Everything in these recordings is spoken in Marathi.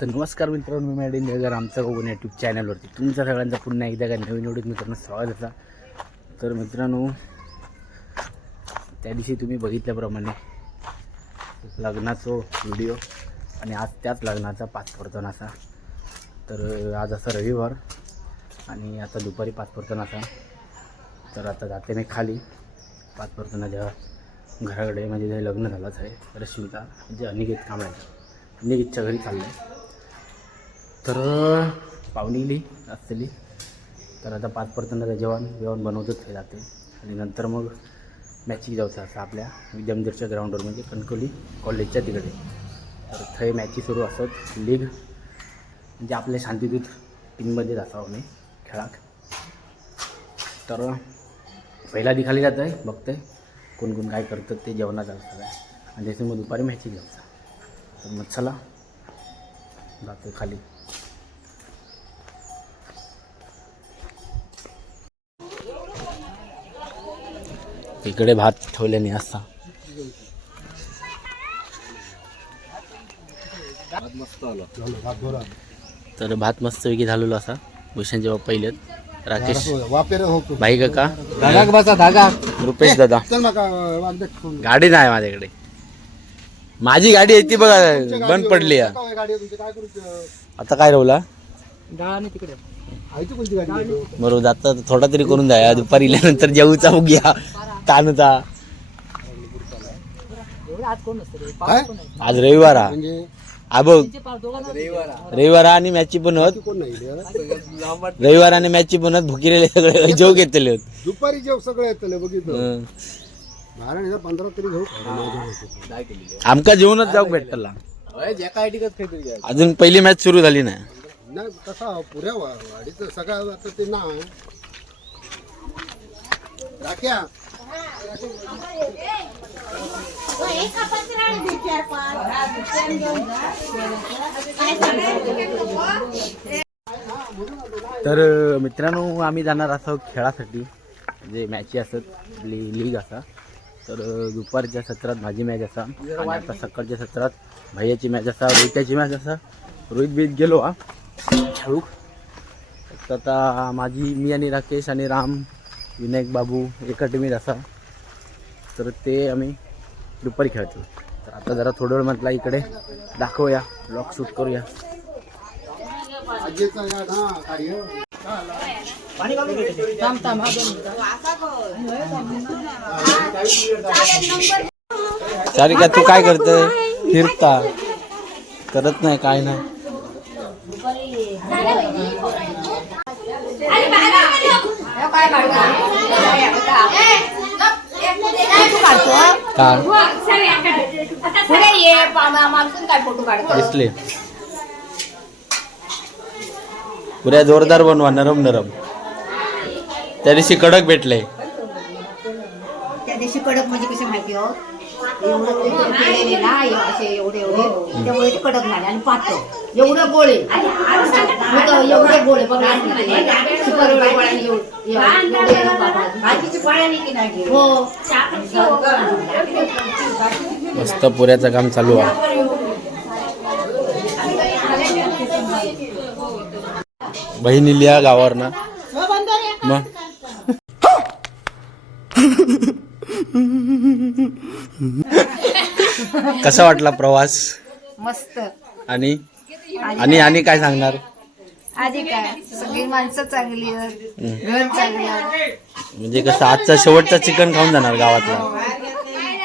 तर नमस्कार मित्रांनो मी मॅडम जगर आमचं कोकण यूट्यूब चॅनलवरती तुमच्या सगळ्यांचा पुन्हा एकदा काय नवीन एवढीच मित्रांनो स्वागत होता तर मित्रांनो त्या दिवशी तुम्ही बघितल्याप्रमाणे लग्नाचा व्हिडिओ आणि आज त्याच लग्नाचा पाच परतन असा. तर आज असा रविवार आणि आता दुपारी पाच परतन असा. तर आता जाते मी खाली. पाच परतनाच्या घराकडे म्हणजे जे लग्न झालंच आहे. रश्मीचा म्हणजे अनिकेत कांबळ्याचा अनिकेतच्या घरी चाललं आहे तर पाहुणीली असलेली तर आता पाच पर्यंत जेवण जेवण बनवतच ते जाते आणि नंतर मग मॅचिंग जाऊचं असं आपल्या विद्यामंदिरच्या ग्राउंडवर म्हणजे कणकवली कॉलेजच्या तिकडे. तर थंय मॅची सुरू असत. लीग म्हणजे आपल्या शांतीदूत टीममध्येच असावं मी खेळाक. तर पहिला दिखाली जातं आहे जात आहे बघतंय कोण कोण काय करतं ते जेवणात असतं आणि त्याच्यामुळे दुपारी मॅचिंग घ्यायचं तर मग चला जातो खाली. इकडे भात ठेवल्याने असा. तर भात मस्तपैकी झालेलो असा. भूषणचे बाप्पा पहिलेत. राकेश. वापेर हो भाई काका. धागा रुपेश दादा. गाडी नाही माझ्याकडे. माझी गाडी आहे ती बघा बंद पडली आहे. गाडी आहे तुमची काय करू आता काय कोणती गाडी आहे? बरोबर आता थोडा तरी करून द्या दुपारी इल्यानंतर बघूया ताणचा काय? आज रविवार हा म्हणजे? हा बघ. रविवार हा आणि मॅची पण होत. कोण नाही रे? रविवार आणि मॅची पण होत. भुकिरेले सगळे जेव घेतले होत. दुपारी जेव सगळं येतले बघितलं. हं. महाराणी पंधरा तरी घेऊ. आमका जेवणच जाऊ भेटला अजून पहिली मॅच सुरू झाली नाही. नाही कसा पुऱ्या वा- वाडीचं सगळं आता ते ना. राख्या. तर मित्रांनो आम्ही जाणार असो खेळासाठी. जे मॅची असत ली लीग असा तर दुपारच्या सत्रात माझी मॅच असा आणि आता सकाळच्या सत्रात भैयाची मॅच असा रोहित्याची मॅच असा. रोहित बीत गेलो हा. खेळूक तर आता माझी मी आणि राकेश आणि राम विनायक बाबू एका टीमीत असा. तर ते आम्ही दुपारी खेळतो. तर आता जरा थोडं वेळ म्हटला इकडे दाखवूया ब्लॉग शूट करूया. हो. सारी का तू काय करतोय? फिरता. करत नाही काय नाही. का पुढे ये माणसून काय? फोटो काढतो दिसले. पुऱ्या जोरदार बनवा नरम नरम. त्या दिवशी कडक भेटले. त्या दिवशी कडक म्हणजे कसे माहिती हो? एवढं कुरकुर केलेले ना हे असे एवढे एवढे त्यामुळे ते कडक झाले आणि पातळ एवढं गोळे. एवढे गोळे. बघा. हो. मस्त पुऱ्याचं काम चालू आहे. बहिणी लिहा गावावर ना. मग? कसा वाटला प्रवास? मस्त. आणि? आणि आणि काय सांगणार? आधी काय? सगळी माणसं चांगली आहेत. घर चांगलं म्हणजे कसं आजचा शेवटचा चिकन खाऊन जाणार गावातला.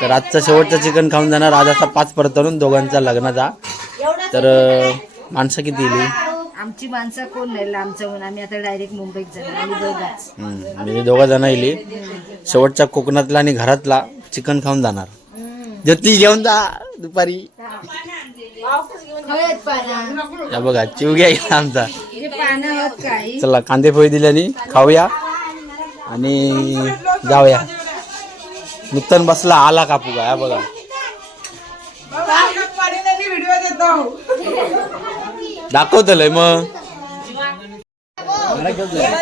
तर आजचा शेवटचा चिकन खाऊन जाणार आज असा पाच परतरून दोघांचा लग्नाचा. तर अं, माणसं किती येईल आमची माणसं कोण नाही लांबचं म्हणून. आम्ही आता डायरेक्ट मुंबईत जाणार. आम्ही दोघाच. म्हणजे दोघा जण येईल शेवटच्या कोकणातला आणि घरातला चिकन खाऊन जाणार. जती घेऊन जा दुपारी. या बघा चिव घ्या आमचा. चला कांदे पोळी दिल्याने खाऊया आणि जाऊया. नूतन बसला आला कापू का या बघा. दाखवतलंय मग.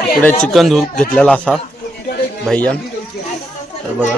इकडे चिकन धूप घेतलेला असा भैया तर बघा.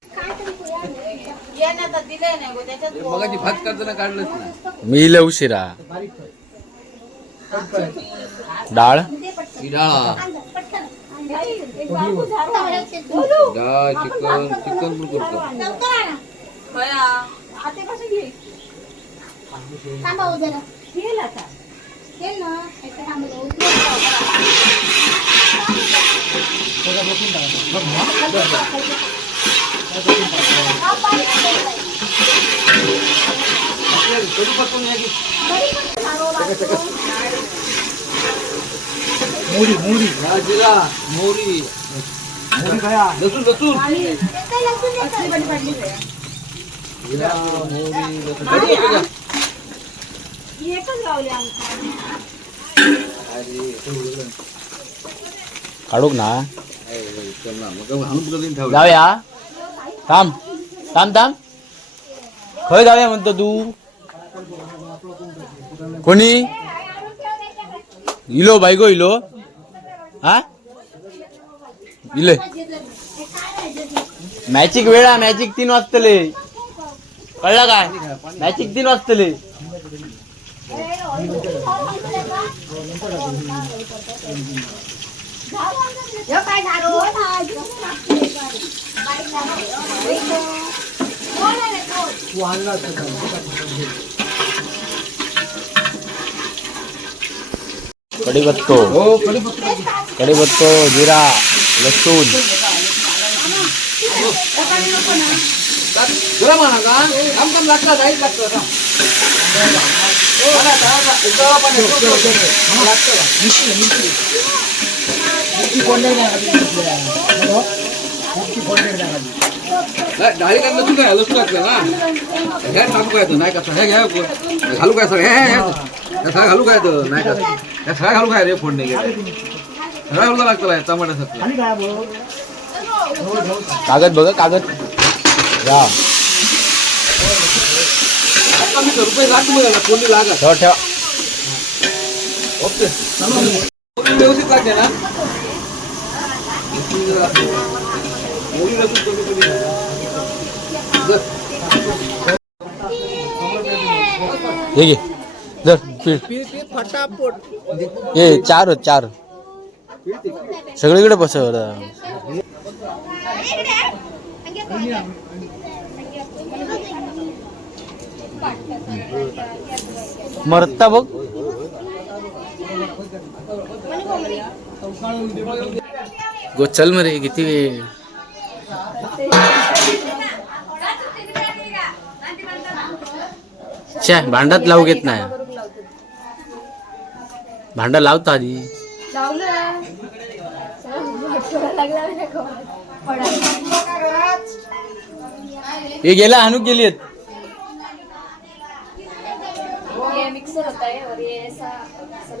मगाची भात करताना काढलंच नाही मी इले उशिरा. डाळ? ही डाळा. डाळ चिकन चिकन पण करतो. जिरा मोहरी लसूण लसूण. जिरा मोहरी लसूण. आहे का? काढूक ना. मग देईन ठेवलं. जाऊया. थांब थांब थांब. खय जाऊया म्हणतो तू? कोणी? इलो बायगो इलो. हा? इले. मॅचिक वेळा मॅचिक तीन वाजतले. कळलं काय? मॅचिक तीन वाजतले. काय झालो कढीपत्तो हो कढीपत्ता कढीपत्तो जिरा लसूण लागतं नाही, डाळी काय लसूण काय लसूण लागतं ना हे टाकू काय नाही कसं हे घ्या घालू काय सगळं हे सगळं घालू काय तर नाही कसं हे घालू काय रे फोन गेले सगळं घालू लागतं टमाट्यासाठी कागद बघ कागद. या रुपये लागतो मला कोणी लागत ठेव. ओके व्यवस्थित लागते ना मोरी लसूण कमी कमी जर हे घे. जर पीठ हे चार चार. सगळीकडे बसव मरता बघ. गो चल मरे किती वेळ छे भांडात लावू घेत नाही. भांडा लावतो आधी. हे गेला हानू गेली आहेत. मिक्सर होता है और ये ऐसा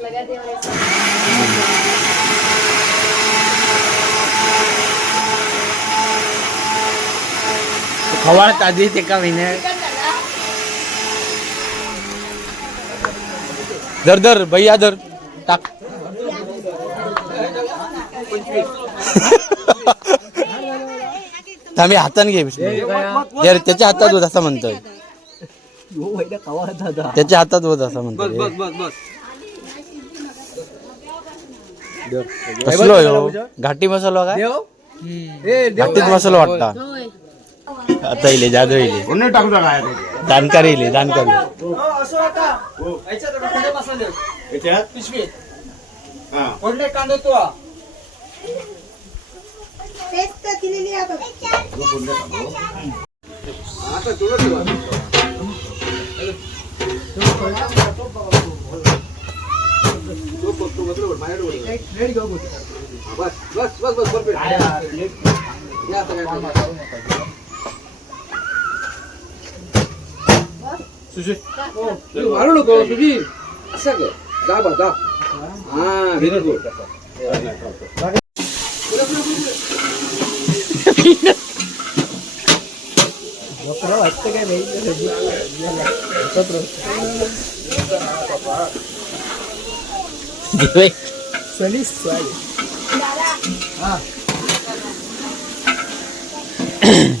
लगा और ऐसा खवाळत आधी ते का महिन्यात धर धर भैया धर. टाक. थांबे हाताने घे विष्णू. यार त्याच्या हातात होत असं म्हणतोय. त्याच्या हातात होत असं म्हणतोय. बस बस बस कसलो ह्यो? घाटी मसाला काय घाटीत मसाला वाटता. आता इले जादू इले. जानकारी इले जानकारी आता. तुला ठेवा. तो बघ, तो बघ, माझ्याकडे बघ. बस बस बस बस perfect. या आता काय करणार? मारू नको तुझी असं कर दाब दाब हा व्हेरी गुड आलं नाही लागेल इथं फोड फोडलेला नाही आलं लसूण असं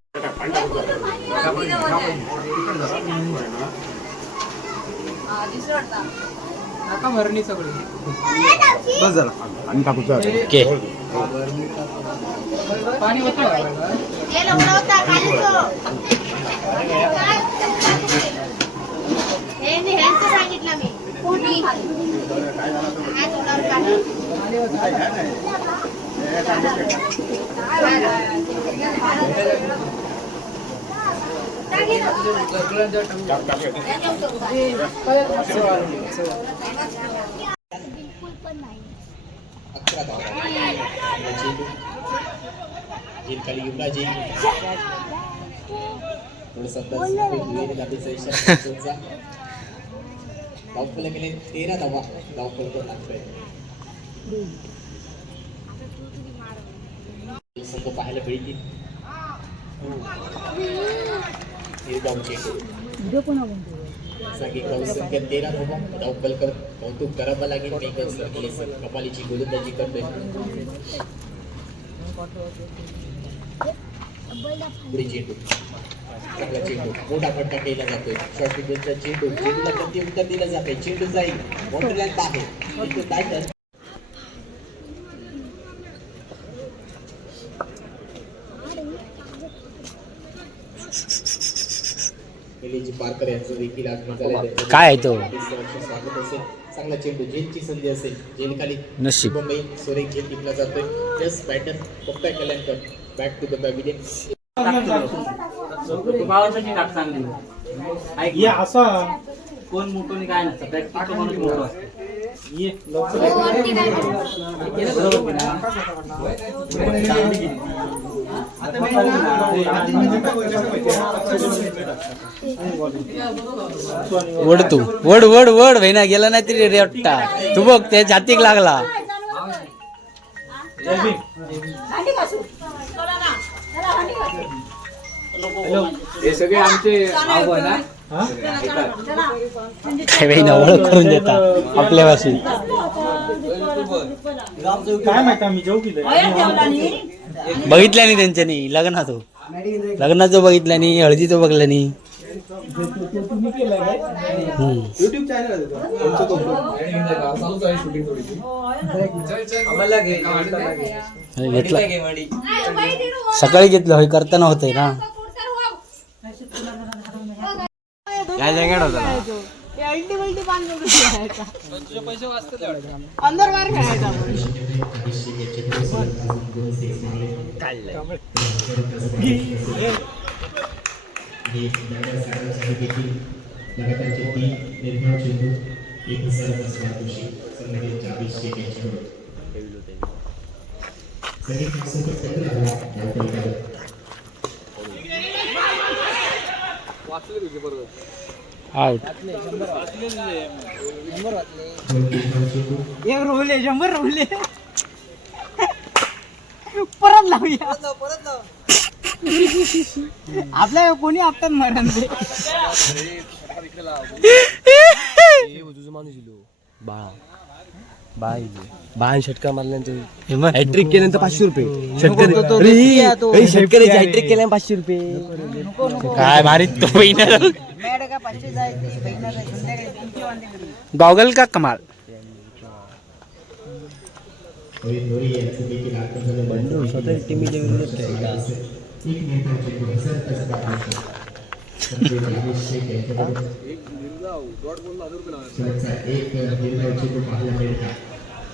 आमचा काय वेगळं गाव आहे. आला हा आला जिथे सुरू केली. बस झाला आणि कापूचा ओके सांगितलं मी कोणी गेले तेरा धावा धावपळ तो लागतोय संघ पाहायला मिळतील. सांगितलं संख्या तेरा धावा धावपलकर कौतुक करावं लागेल मेकर सर केले सर कपालीची गोलंदाजी करतोय पुढे चेंडू चेंडू मोठा फटका केला जातोय शॉर्ट चेंडूला प्रति उत्तर दिलं जाते चेंडू जाईल आहे इथे काय तर निलेजी पारकर यांचं देखील आगमन झालंय. त्यांचं काय आहे तो? स्वागत असेल. चांगला चेंडू जेलची संधी असेल. जेल खाली नशीब. मुंबई सोरे जेल टीमला जातोय. जस्ट बॅटर पप्पा कल्याणकर बॅक टू द ये असा. कोण मोठं आणि काय नसतं. प्रॅक्टिस कोण मोठं असतं. ये वड तू. वड वड वड. वहिना गेला नाही तरी रेट्टा तू बघ त्या जातीक लागला. हे सगळे आमचे? काय ओळख करून देतात आपल्या भाषेत बघितल्या नाही त्यांच्यानी लग्नाचं. लग्नाचं बघितलं नाही हळदीचं बघलं नाही आहे घेतला. सकाळी घेतलं होय करताना होतंय ना. काय होता? अंदर बाहेर खेळायचा? विकेट चेंडू सगळे संघ पंधरा धावा धावपल करत वाचले तुझे बरोबर. आउट एक रोवले शंभर रोवले परत लावूया आपल्या कोणी आपतात मरण ते बाळा बाय बाण षटकार मारल्यानंतर हॅट्रिक केल्यानंतर पाचशे रुपये। शेतकरी शेतकऱ्याची हॅट्रिक केल्यानं पाचशे रुपये। काय भारी तो गॉगल का कमाल? एक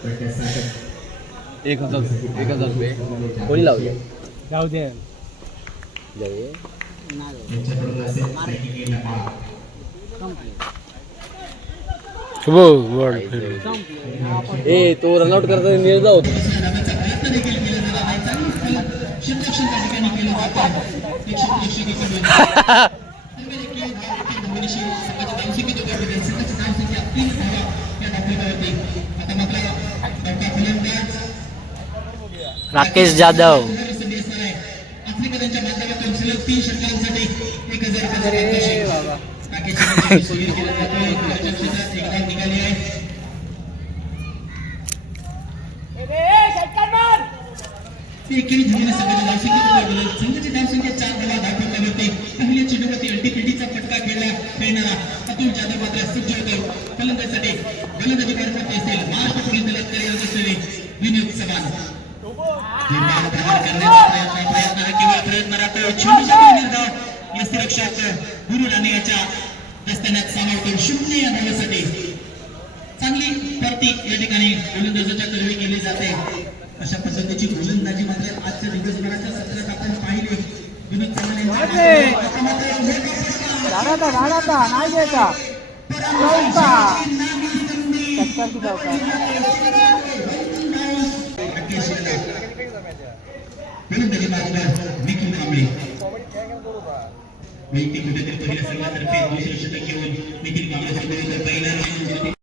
एक हजार एक हजार रुपये. कोणी लावले? जाऊ दे. बॉल ए तो रनआउट करता निर्जा होतो. राकेश जाधव. संघाची धावसंख्या चार धावा दाखवल्यावरती पहिल्या चेंडूवरती अल्टीपिटीचा फटका खेळला खेळणारा अतुल जाधव मात्र सज्ज होतो फलंदाजीसाठी फलंदाजी करत असेल महाराष्ट्र पोलीस दलात कार्यरत असलेले विनोद चव्हाण हे बाल प्रहार करण्याचा प्रयत्न केवळ प्रयत्न गुरु राणे याच्या सामावतो शून्य या धावासाठी चांगली या ठिकाणी गोलंदाजाच्या केली जाते अशा पद्धतीची गोलंदाजी मात्र आजच्या दिवसभराच्या सत्रात आपण पाहिली विनोद चव्हाण यांच्या Pero dali ba na dito kami. Waiting ko na dito sa mga tarpin. Sa siya na yun. May tinamang sa